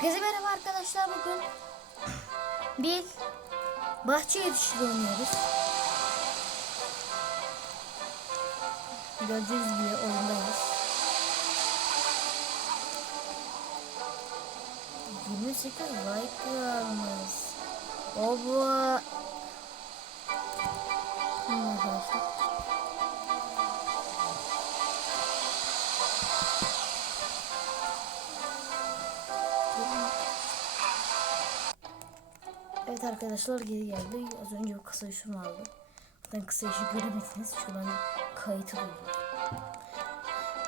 Herkese merhaba arkadaşlar bugün bir bahçe yetiştiri oynuyoruz. Gördüğünüz gibi oyundayız. 28 like varmış. Oba. Arkadaşlar geri geldi. Az önce bir kısa işim vardı. Zaten kısa işi göremediniz. Ben kayıtı buldum.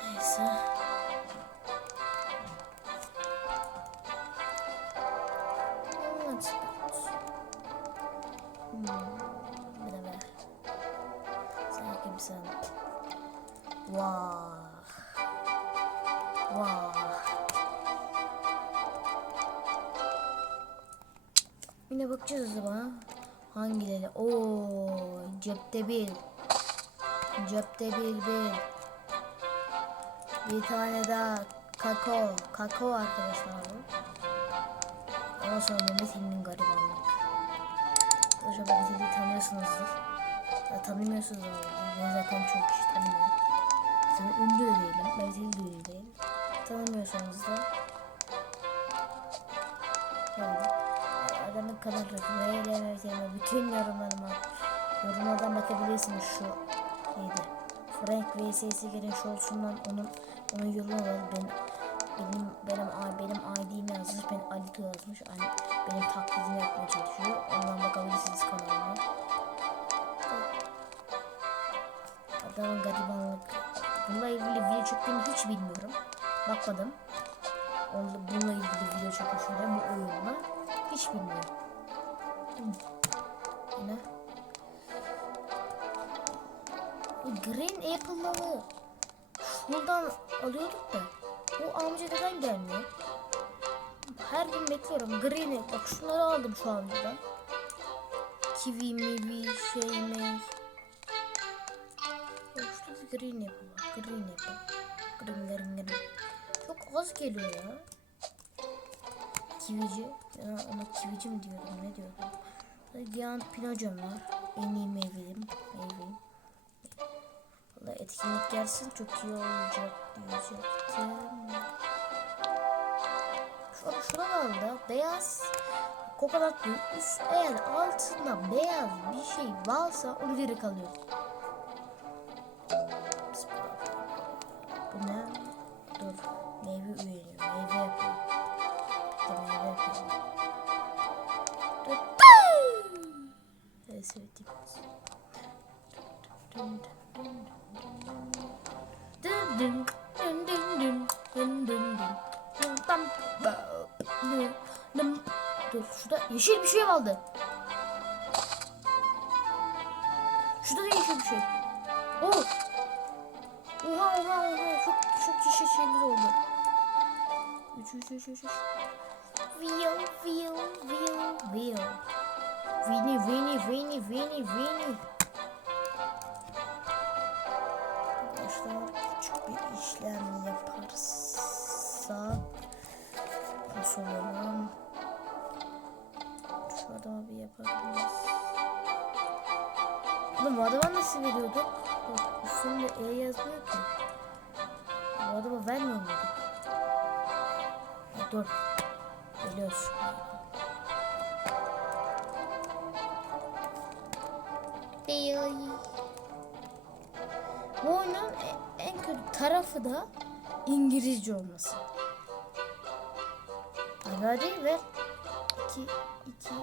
Neyse. Hmm, bir de? Vah. Vah. Yine bakacağız acaba. Hangileri? Oo, cepte bir. Cepte bir bir. Bir tane daha kakao. Kakao arkadaşlar bu. Sonra Mehmet Hilmi'nin garibanlık. Arkadaşlar Mehmet Hilmi'yi tanıyorsunuzdur. Ya tanımıyorsunuz ama beni zaten çok kişi tanımıyor. Zaten ünlü de değilim. Mehmet Hilmi de ünlü değil. Tanımıyorsanız da yani kanalı VLMTM bütün yorumlarıma yorumlardan bakabilirsiniz şu neydi? Frank VS'si gelen Scholz'undan onun onun yorumu var. Ben Green Apple'ları şuradan alıyorduk da o amca neden gelmiyor? Her gün bekliyorum. Green Apple. Bak şunları aldım şu amcadan. Kiwi, mivi, şey mi? Bak şurada Green Apple var. Green Apple. Green, green, green. Çok az geliyor ya kivici. Ya ona kivici mi diyordum ne diyordum. Diyan Pinocchio var. En iyi meyveyim. Meyveyim. Valla etkinlik gelsin çok iyi olacak diyecektim. Şurada şuradan aldı. Beyaz kokonat. Üst eğer altında beyaz bir şey varsa onu geri kalıyor. Bu ne? Dur. Meyve üyeliyor. Meyve yapıyor. Meyve yapıyor. Dur. Evet sevdiğimiz. Dın dın Dur şurada yeşil bir şey vardı. Şurada da yeşil bir şey. Oh. Oha oha oha çok çok yeşil şeyler oldu. Üç üç üç üç üç. Vio vio vio vio. Vini vini vini vini vini. Bu adama nasıl veriyorduk? Dur, üstünde E yazmıyor ki. Bu adama vermiyor muyduk? Ha, dur. Geliyoruz. Bu oyunun e- en kötü tarafı da İngilizce olması. Hadi ver. İki, iki,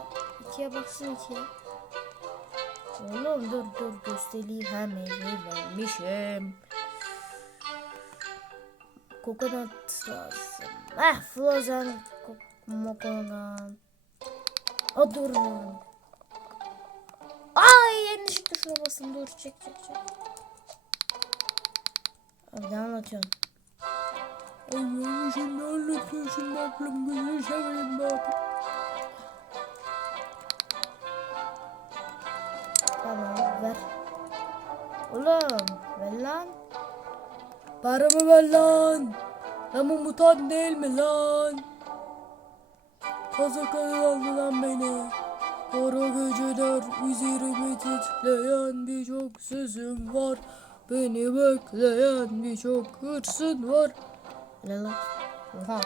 ikiye baksın ikiye. Oğlum dur dur göstereyim ha meyve vermişim. Kokonat lazım. Eh frozen kokonat. A dur. Ay yanlış tuşuna basın dur çek çek çek. Abi ne anlatıyorsun? Ay sen ne anlatıyorsun aklım gözünü seveyim abi. Oğlum ver lan. Paramı ver lan. Lan bu mutant değil mi lan? Kazıklar aldı lan beni. Kara geceler üzerimi titreyen birçok sözüm var. Beni bekleyen birçok hırsın var. Lan? Oha.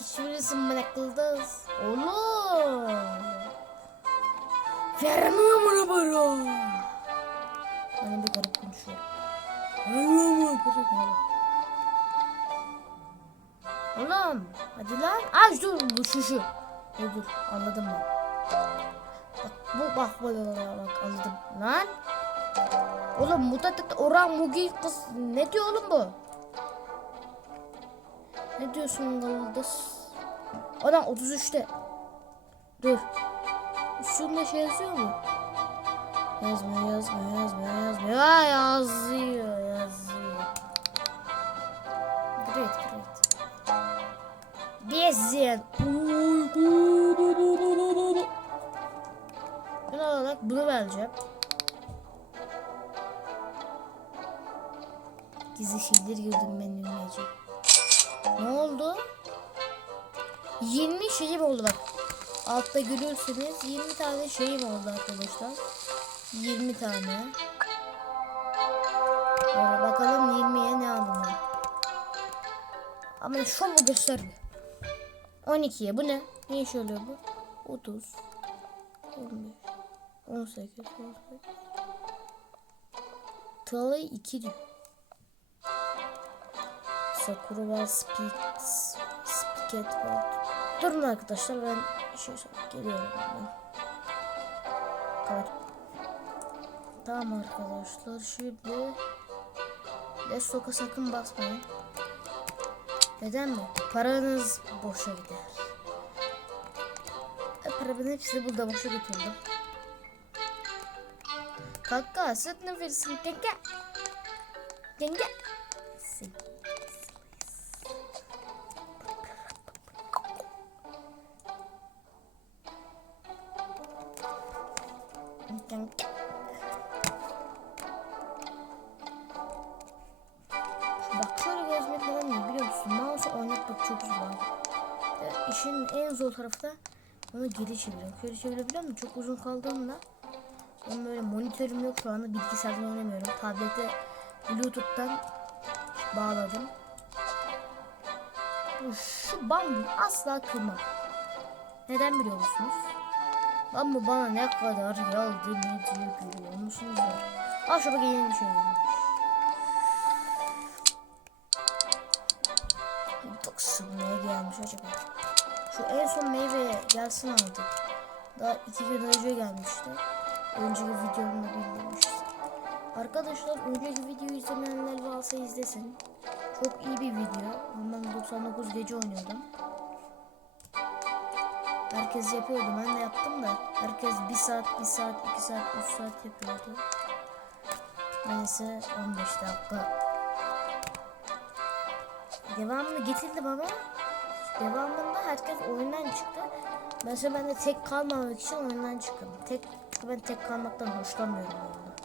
Hiçbirisin bana kıldız. Oğlum. Vermiyor mu para? Ben bir garip konuşuyorum. Vermiyor mu para? Oğlum hadi lan. Ay dur bu şu şu. Dur anladım ben. Bak bu bak bak, bak anladım. Lan. Oğlum mutatet oran mugi kız ne diyor oğlum bu? Ne diyorsun Galdas? Adam 33'te. Dur. Üstünde şey yazıyor mu? Yazmıyor, yazmıyor, yazmıyor, yazmıyor. Ha, yazıyor, yazıyor. Great, great. Bezin. Ben olarak bunu vereceğim. Gizli şeyler gördüm ben dün. Ne oldu? 20 şeyim oldu bak. Altta görüyorsunuz 20 tane şeyim oldu arkadaşlar. 20 tane. Sonra bakalım 20'ye ne ben. Ama şu mu göstermiyor. 12'ye bu ne? Ne iş oluyor bu? 30 15 18 18 Talayı 2 diyor. Sakura var, Speak, Spiket var. Durun arkadaşlar ben şey söyleyeyim. Geliyorum ben. Evet. Tamam arkadaşlar şimdi Destoka sakın basmayın. Neden mi? Paranız boşa gider. E, paramın hepsini burada boşa götürdüm. Kanka süt ne verirsin kanka? Kanka. Kanka. Bak şöyle gezmek neden iyi biliyor musun? Mouse oynatmak çok zor. E, işin en zor tarafı da onu geri çeviriyorum. Geri çevirebiliyor musun? Çok uzun kaldığımda benim böyle monitörüm yok şu anda bilgisayardan oynamıyorum. Tablete Bluetooth'tan bağladım. Şu bambu asla kırmam. Neden biliyor musunuz? Bambu bana ne kadar ediyor görüyor musunuz? Al şu bakayım yeni bir şey gelmiş. Baksın ne gelmiş acaba? Şu en son meyve gelsin aldık. Daha iki gün önce gelmişti. Önceki videomda bildirmiştim. Arkadaşlar önceki videoyu izlemeyenler varsa izlesin. Çok iyi bir video. Ben 99 gece oynuyordum. Herkes yapıyordu. Ben de yaptım da. Herkes 1 saat, 1 saat, 2 saat, 3 saat yapıyordu. Neyse 15 dakika. Devamını getirdim ama devamında herkes oyundan çıktı. Mesela ben de tek kalmamak için oyundan çıktım. Tek ben tek kalmaktan hoşlanmıyorum oyunda.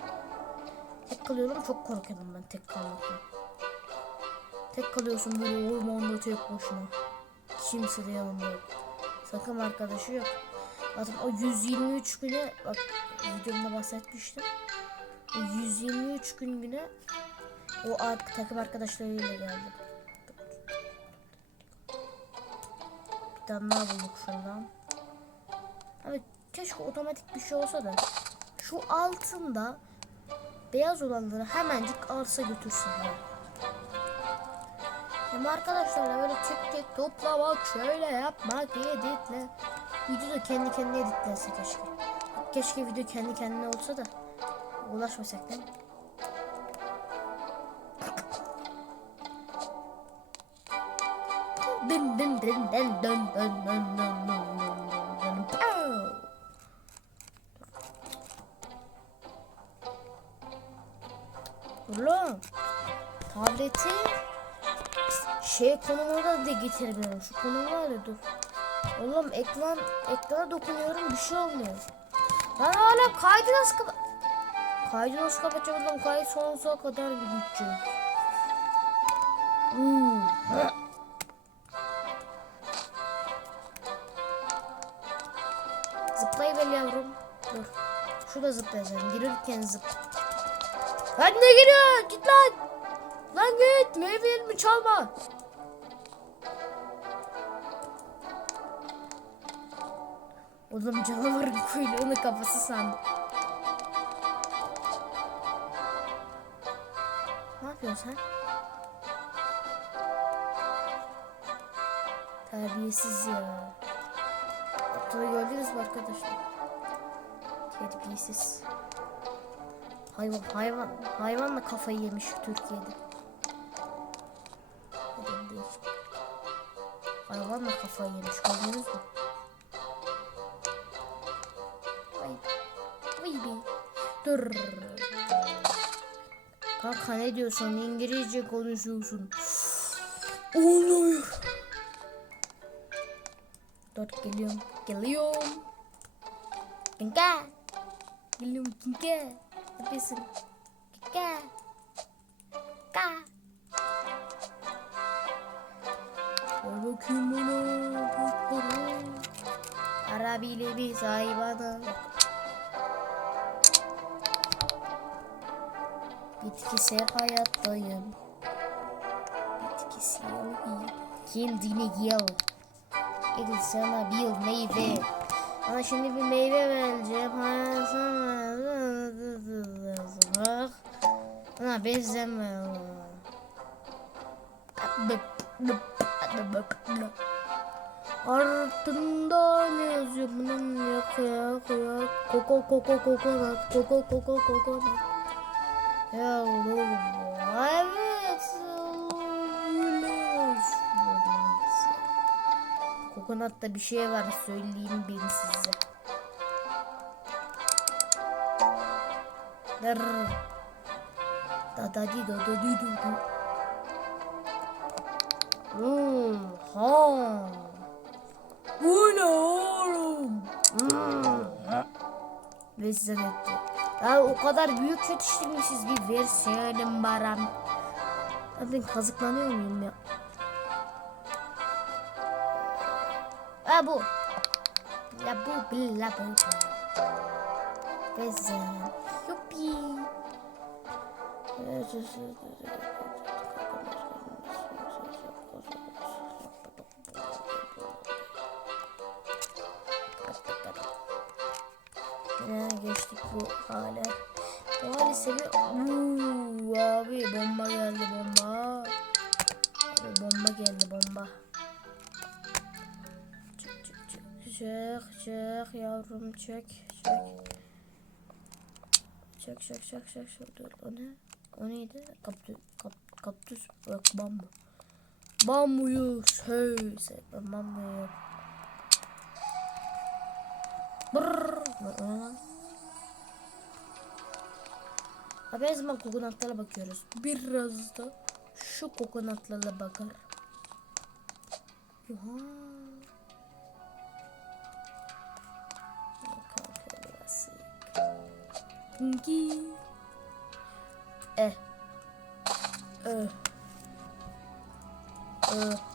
Tek kalıyorum çok korkuyorum ben tek kalmaktan. Tek kalıyorsun böyle ormanda tek başına. Kimse de yanında yok. Sakın arkadaşı yok. Zaten o 123 güne bak videomda bahsetmiştim. O 123 gün güne o ark, takım arkadaşlarıyla geldim. Bir tane daha bulduk şuradan. Abi keşke otomatik bir şey olsa da şu altında beyaz olanları hemencik alsa götürsünler. Hem arkadaşlarla böyle tek tek toplamak, şöyle yapmak, editle. Video da kendi kendine editlense keşke. Keşke video kendi kendine olsa da ulaşmasak değil mi? Dın dın dın dın dın dın dın dın şey konumuna da, da getirmiyorum. Şu konuma da dur. Oğlum ekran ekrana dokunuyorum bir şey olmuyor. Ben hala kaydı nasıl kapa kaydı nasıl kapatacağım lan kaydı sonsuza kadar gideceğim. Hmm. Zıplayıver yavrum. Dur. Şurada zıplayacağım. Girirken zıp. Lan ne geliyor? Git lan. Lan git. Meyve mi çalma. Oğlum canavarın kuyruğunu kafası sandı. Ne yapıyorsun sen? Terbiyesiz ya. Aptalı gördünüz mü arkadaşlar? Terbiyesiz. Hayvan, hayvan, hayvanla kafayı yemiş Türkiye'de. Hayvanla kafayı yemiş gördünüz mü? Dur. Kanka ne diyorsun? İngilizce konuşuyorsun. Olur. Dört geliyorum. Geliyorum. Kanka. Geliyorum kanka. Ne yapıyorsun? Kanka. Kanka. Ver bakayım bana. Arabiyle biz hayvana. Bitkisel hayattayım. Bitkisel kendine gel. Gel sana bir meyve. Ama şimdi bir meyve vereceğim. Bak. Ona benzeme. Ardında ne yazıyor bunun yok yok yok. Koko koko kokonat. Koko koko kokonat. Ya oğlum. Evet. Kokonatta bir şey var söyleyeyim ben size. Dır. Da da di da da di du du. Hmm, ha. Bu ne oğlum? Hmm. Ve size etti. Ya o kadar büyük yetiştirmişiz bir versiyonum baram. Ya ben kazıklanıyor muyum ya? Ha bu. La bu la bu. Güzel. Yuppi. Ya bu hale. Seviyor. Uuu abi bomba geldi bomba. Abi bomba geldi bomba. Çık çık çık. Çık çık yavrum çık çık. Çık çık çık çık çık. Dur o ne? O neydi? Kaptü, kap, kaktüs yok bambu. Bambuyu söyle. Ben bambuyu yok. Brrr. Abi her zaman kokonatlara bakıyoruz. Biraz da şu kokonatlara bakar. Oha. Pinky. Eh. Eh. Eh.